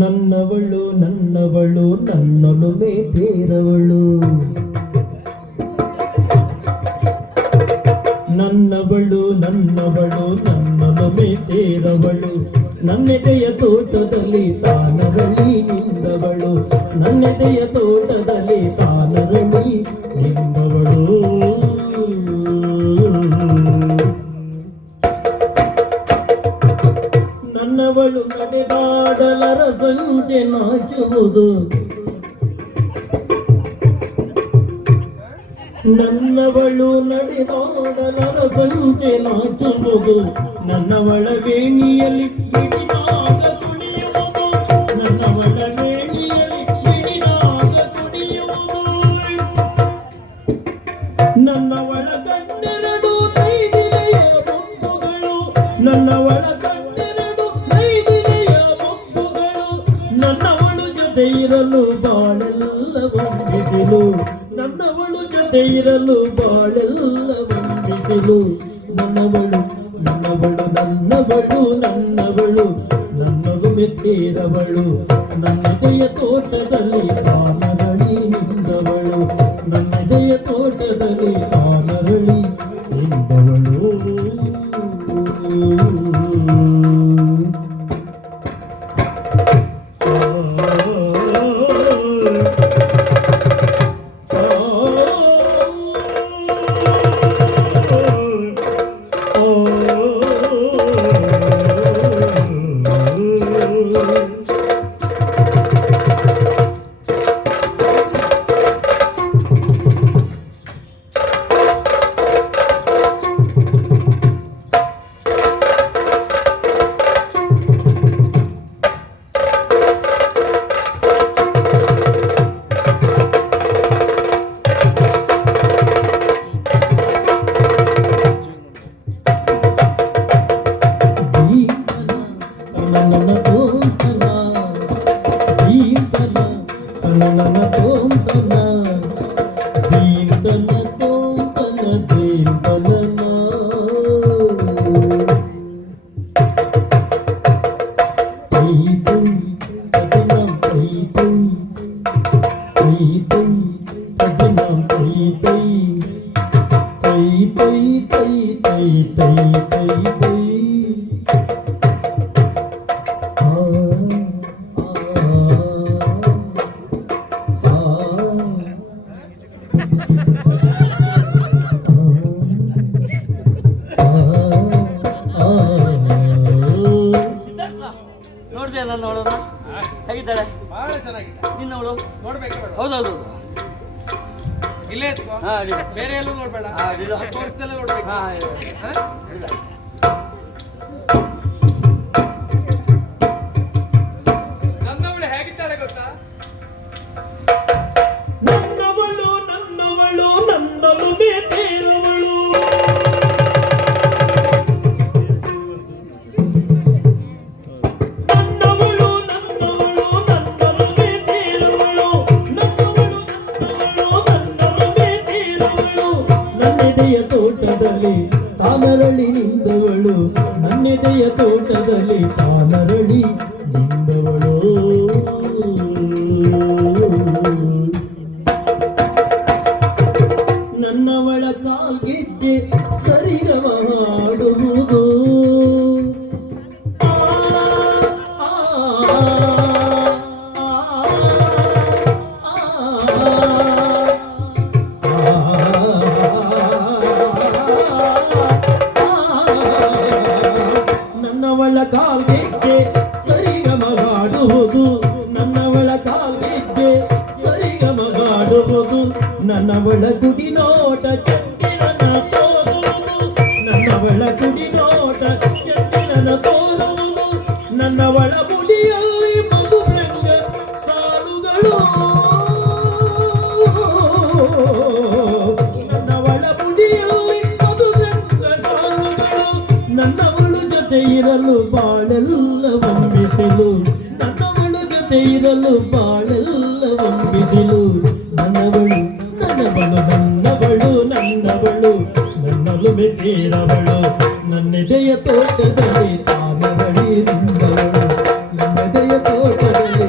ನನ್ನವಳು ನನ್ನವಳು ನನ್ನೊಲುಮೆ ತೇರವಳು ನನ್ನವಳು ನನ್ನವಳು ನನ್ನೊಲುಮೆ ತೇರವಳು ನನ್ನೆದೆಯ ತೋಟದಲ್ಲಿ ತಾನರಳಿ ನಿಂದವಳು ನನ್ನೆದೆಯ ತೋಟದಲ್ಲಿ ತಾನರಳಿ ನಿಂದವಳು ನನ್ನವಳು ನಡೆದಾಡಲರ ಸಂಜೆ ನಾಚುವುದು ನನ್ನವಳು ನಡೆದಾಡಲರ ಸಂಜೆ ನಾಚುವುದು ನನ್ನವಳ ವೇಣಿಯಲ್ಲಿ ಸಿಡಿದಾಗ ಕುಣಿಯುವುದು ನನ್ನವಳ ವೇಣಿಯಲ್ಲಿ ಸಿಡಿದಾಗ ಕುಣಿಯುವುದು ನನ್ನವಳ ಕಣ್ಣೆರಡು ನೈದಿಲೆಯ ಬೊಬ್ಬುಗಳು ನನ್ನವಳ ಕಣ್ಣೆರಡು ನೈದಿಲೆಯ ಬೊಬ್ಬುಗಳು ನನ್ನವಳು ಜೊತೆ ಇರಲು ಬಾಳೆಲ್ಲ ಬಂದಿದೆಲು ನನ್ನವಳು ಜೊತೆ ಇರಲು ಬಾಳೆಲ್ಲ ಬಂದಿದೆಲು ನನ್ನವಳು ನನ್ನವಳು ನನ್ನವಳು ನನ್ನವಳು ನನ್ನದು ಮೆತ್ತೇರವಳು ನನ್ನದೆಯ ತೋಟದಲ್ಲಿ ತಾನರಳಿ ನಿಂದವಳು ನನ್ನದೆಯ ತೋಟದಲ್ಲಿ ತಾನರಳಿ ನಿಂದವಳು ನೋಡ್ದೆ ನಾನು ನೋಡೋಣ ಹೇಗಿದ್ದಾಳೆ ಬಹಳ ಚೆನ್ನಾಗಿದ್ದಾಳೆ ನಿನ್ನವಳು ನೋಡ್ಬೇಕು ಹೌದೌದು ಇಲ್ಲೇ ಎತ್ಕೋ ಬೇರೆ ಎಲ್ಲೂ ನೋಡ್ಬೇಡ ತೋರಿಸ್ದಲ್ಲೇ ನೋಡ್ಬೇಕು ನನ್ನವಳು ಹೇಗಿದ್ದಾಳೆ ಗೊತ್ತಾ ನನ್ನವಳು ನನ್ನವಳು ನನ್ನೊಲುಮೆ ತೇರವಳು ನನ್ನೆದೆಯ ತೋಟದಲ್ಲಿ ತಾನರಳಿ ನಿಂದವಳು ನನ್ನೆದೆಯ ತೋಟದಲ್ಲಿ ತಾನರಳಿ ನಿಂದವಳು ನನ್ನವಳ ಕಾಲ್ಗೆಜ್ಜೆ ಸರಿಗಮ ಹಾಡುವುದು ನನ್ನವಳ ಕಾಲ್ಗೆಜ್ಜೆ ಸರಿಗಮ ಹಾಡುವುದು ನನ್ನವಳ ಕಾಲ್ಗೆಜ್ಜೆ ಸರಿಗಮ ಹಾಡುವುದು ನನ್ನವಳ ಗುಡಿ ನೋಟ ಚಂದಿರನ ತೋರುವುದು ನನ್ನವಳ ಗುಡಿ ನೋಟ ಚಂದಿರನ ತೋರುವುದು ನನ್ನವಳ ಮುಡಿಯಲ್ಲಿ ಮಧುರಂಗ ಸಾಲುಗಳು ನನ್ನವಳ ಮುಡಿಯಲ್ಲಿ ಮಧುರಂಗ ಸಾಲುಗಳು ನನ್ನವಳು ಜೊತೆ ಇರಲು ಬಾಳೆಲ್ಲ ಬಂಬಿಸಿಲು ನನ್ನವಳು ಜೊತೆ ಇರಲು ಬಾಳೆಲ್ಲ ಬಂಬಿಸಿಲು ನನ್ನವಳು ನನ್ನವಳು ನನ್ನವಳು ನನ್ನವಳು ನನ್ನೊಲುಮೆ ತೇರವಳು ನನ್ನೆದೆಯ ತೋಟದಲ್ಲಿ ತಾನರಳಿ ನಿಂದವಳು ನನ್ನೆದೆಯ ತೋಟದಲ್ಲಿ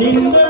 ನಿಂದಳು